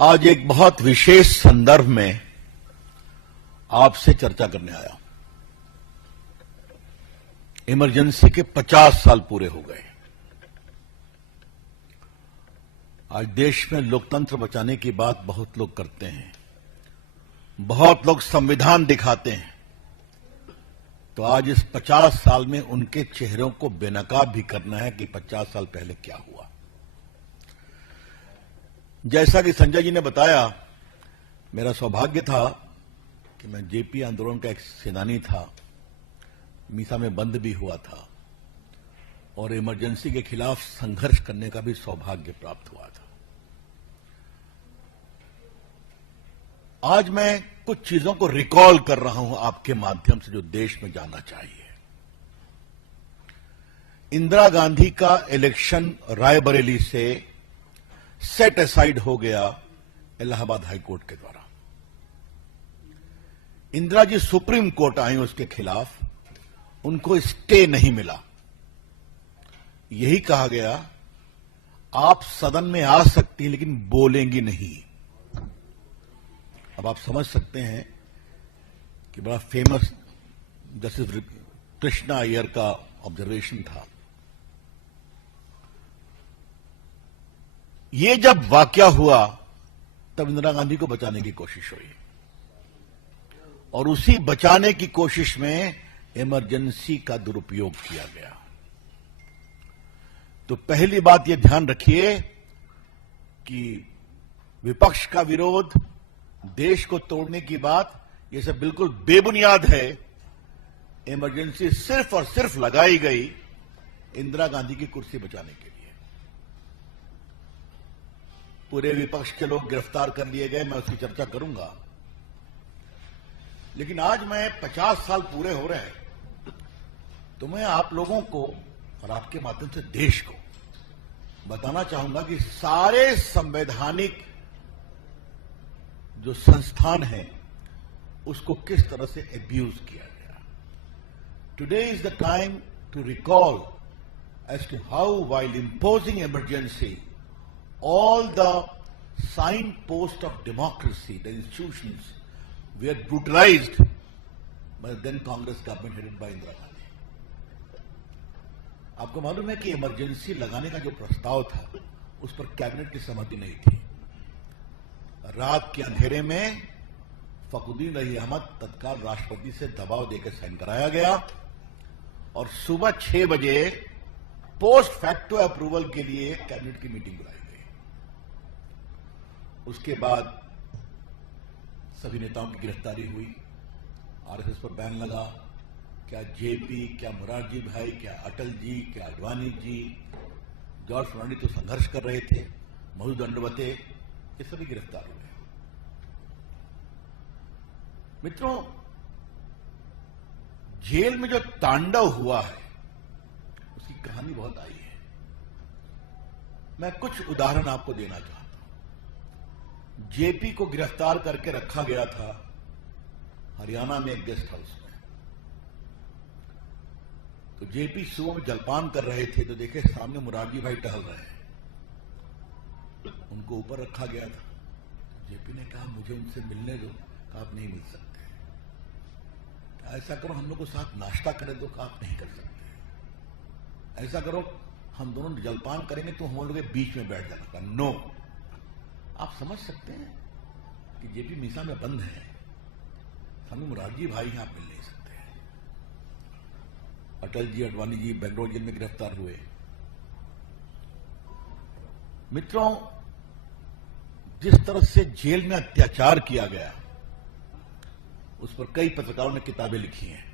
आज एक बहुत विशेष संदर्भ में आपसे चर्चा करने आया। इमरजेंसी के 50 साल पूरे हो गए। आज देश में लोकतंत्र बचाने की बात बहुत लोग करते हैं, बहुत लोग संविधान दिखाते हैं, तो आज इस 50 साल में उनके चेहरों को बेनकाब भी करना है कि 50 साल पहले क्या हुआ। जैसा कि संजय जी ने बताया, मेरा सौभाग्य था कि मैं जेपी आंदोलन का एक सेनानी था, मीसा में बंद भी हुआ था और इमरजेंसी के खिलाफ संघर्ष करने का भी सौभाग्य प्राप्त हुआ था। आज मैं कुछ चीजों को रिकॉल कर रहा हूं आपके माध्यम से, जो देश में जाना चाहिए। इंदिरा गांधी का इलेक्शन रायबरेली से सेट असाइड हो गया इलाहाबाद हाई कोर्ट के द्वारा। इंदिरा जी सुप्रीम कोर्ट आई उसके खिलाफ, उनको स्टे नहीं मिला। यही कहा गया आप सदन में आ सकती हैं लेकिन बोलेंगी नहीं। अब आप समझ सकते हैं कि बड़ा फेमस जस्टिस कृष्णा अय्यर का ऑब्जर्वेशन था। ये जब वाकया हुआ तब इंदिरा गांधी को बचाने की कोशिश हुई और उसी बचाने की कोशिश में इमरजेंसी का दुरुपयोग किया गया। तो पहली बात यह ध्यान रखिए कि विपक्ष का विरोध, देश को तोड़ने की बात, यह सब बिल्कुल बेबुनियाद है। इमरजेंसी सिर्फ और सिर्फ लगाई गई इंदिरा गांधी की कुर्सी बचाने के लिए। पूरे विपक्ष के लोग गिरफ्तार कर लिए गए, मैं उसकी चर्चा करूंगा। लेकिन आज मैं 50 साल पूरे हो रहे हैं, तो मैं आप लोगों को और आपके माध्यम से देश को बताना चाहूंगा कि सारे संवैधानिक जो संस्थान हैं उसको किस तरह से एब्यूज किया गया। Today is the time to recall as to how while imposing emergency all the signposts of democracy, the institutions, were brutalized by the then Congress government headed by Indira Gandhi. आपको मालूम है कि emergency लगाने का जो प्रस्ताव था उस पर कैबिनेट की सहमति नहीं थी। रात के अंधेरे में फखरुद्दीन रही अहमद तत्काल राष्ट्रपति से दबाव देकर साइन कराया गया और सुबह 6 बजे पोस्ट फैक्टो अप्रूवल के लिए कैबिनेट की मीटिंग बुलाई। उसके बाद सभी नेताओं की गिरफ्तारी हुई, आरएसएस पर बैन लगा। क्या जेपी, क्या मोरारजी भाई, क्या अटल जी, क्या आडवाणी जी, जॉर्ज फर्नांडिस तो संघर्ष कर रहे थे, मधु दंडवते, ये सभी गिरफ्तार हुए। मित्रों, जेल में जो तांडव हुआ है उसकी कहानी बहुत आई है। मैं कुछ उदाहरण आपको देना चाहता हूं। जेपी को गिरफ्तार करके रखा गया था हरियाणा में एक गेस्ट हाउस में। तो जेपी सुबह में जलपान कर रहे थे तो देखे सामने मुरारजी भाई टहल रहे हैं, उनको ऊपर रखा गया था। जेपी ने कहा मुझे उनसे मिलने दो, कहा आप नहीं मिल सकते। तो ऐसा करो हम लोग को साथ नाश्ता करें दो, कहा आप नहीं कर सकते। ऐसा करो हम दोनों जलपान करेंगे तो हम लोग के बीच में बैठ जाना, कहा नो। आप समझ सकते हैं कि जेपी मीसा में बंद है, हमें मुरारजी भाई हैं, आप मिल नहीं सकते। अटल जी, आडवाणी जी बेंगलोर जेल में गिरफ्तार हुए। मित्रों, जिस तरह से जेल में अत्याचार किया गया उस पर कई पत्रकारों ने किताबें लिखी हैं।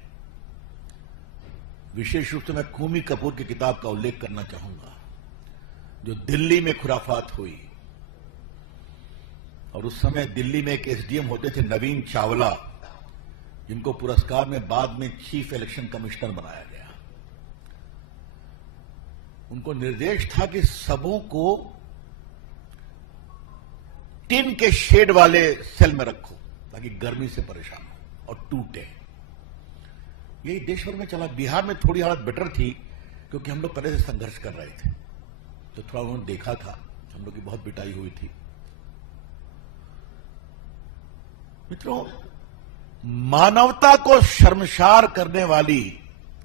विशेष रूप से मैं कूमी कपूर की किताब का उल्लेख करना चाहूंगा, जो दिल्ली में खुराफात हुई। और उस समय दिल्ली में एक एसडीएम होते थे नवीन चावला, जिनको पुरस्कार में बाद में चीफ इलेक्शन कमिश्नर बनाया गया। उनको निर्देश था कि सबों को टिन के शेड वाले सेल में रखो ताकि गर्मी से परेशान हो और टूटे। यही देश भर में चला। बिहार में थोड़ी हालत बेटर थी क्योंकि हम लोग पहले से संघर्ष कर रहे थे, तो थोड़ा उन्होंने देखा था, हम लोग की बहुत पिटाई हुई थी। मित्रों, मानवता को शर्मसार करने वाली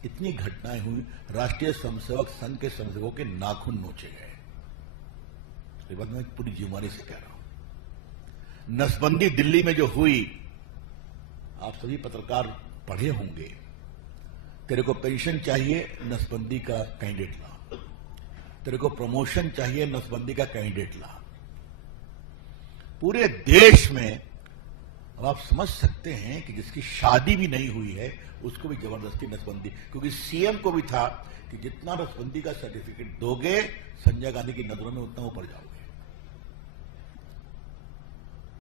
इतनी घटनाएं हुई, राष्ट्रीय स्वयंसेवक संघ के स्वयंसेवकों के नाखून नोचे गए। ये बात मैं पूरी जुबानी से कह रहा हूं। नसबंदी दिल्ली में जो हुई, आप सभी पत्रकार पढ़े होंगे। तेरे को पेंशन चाहिए, नसबंदी का कैंडिडेट ला। तेरे को प्रमोशन चाहिए, नसबंदी का कैंडिडेट ला। पूरे देश में अब आप समझ सकते हैं कि जिसकी शादी भी नहीं हुई है उसको भी जबरदस्ती नसबंदी, क्योंकि सीएम को भी था कि जितना नसबंदी का सर्टिफिकेट दोगे संजय गांधी की नजरों में उतना ऊपर जाओगे।